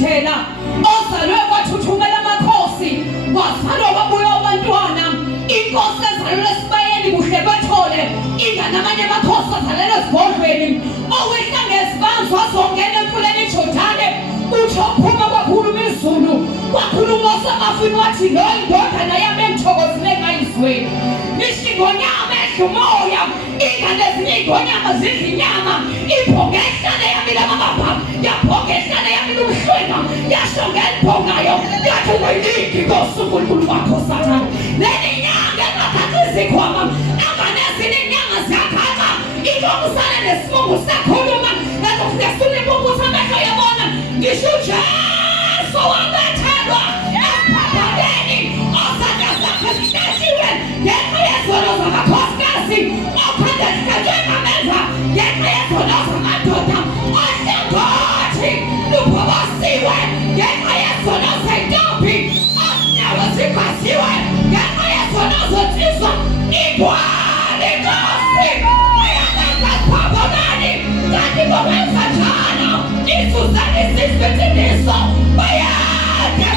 njena ozalwe kwathuthumela amakhosi wazalwa wabuya abantwana inkosi ezalelwe esibayeni kuhle bathole ingane amanye amakhosi azalelwe esigodlweni owehla ngesibanzi wazongena emfuleni iJordani uthi ophuma kwakhuluma izulu kwakhuluma osamafini wathi lo indodana yami engithokozile ngayizweni nishingonyama edla umoya ingane ezinye iy'ngonyama zidla inyama iphonga ehlane yami lamababa yaphonga ehlane yami lumhlwenga yasho ngeliphongayo yathi ungayilindi Nkosi uNkulunkulu wakho Sathane leli nyanga engathathi izikhwama anganezini inyanga ziyakhaxa inkokusane nesifungo siyakhuluma ezokudesula impumputha amehlo yabona ngisho uJesu wabethelwa esiphambaneni osanda zakhe zideshiwe ngenxa yezono zamakhosikazi ophanda zikatshengamenza ngenxa yezono zamadoda ohlangothi luphobosiwe ngenxa yezono zentombi osinyawo zigwasiwe ngenxa yezono zotshiswa igwali Nkosi uyalenza siphambanani kanti ngokwenza njalo isuzani isisibetiniso bayade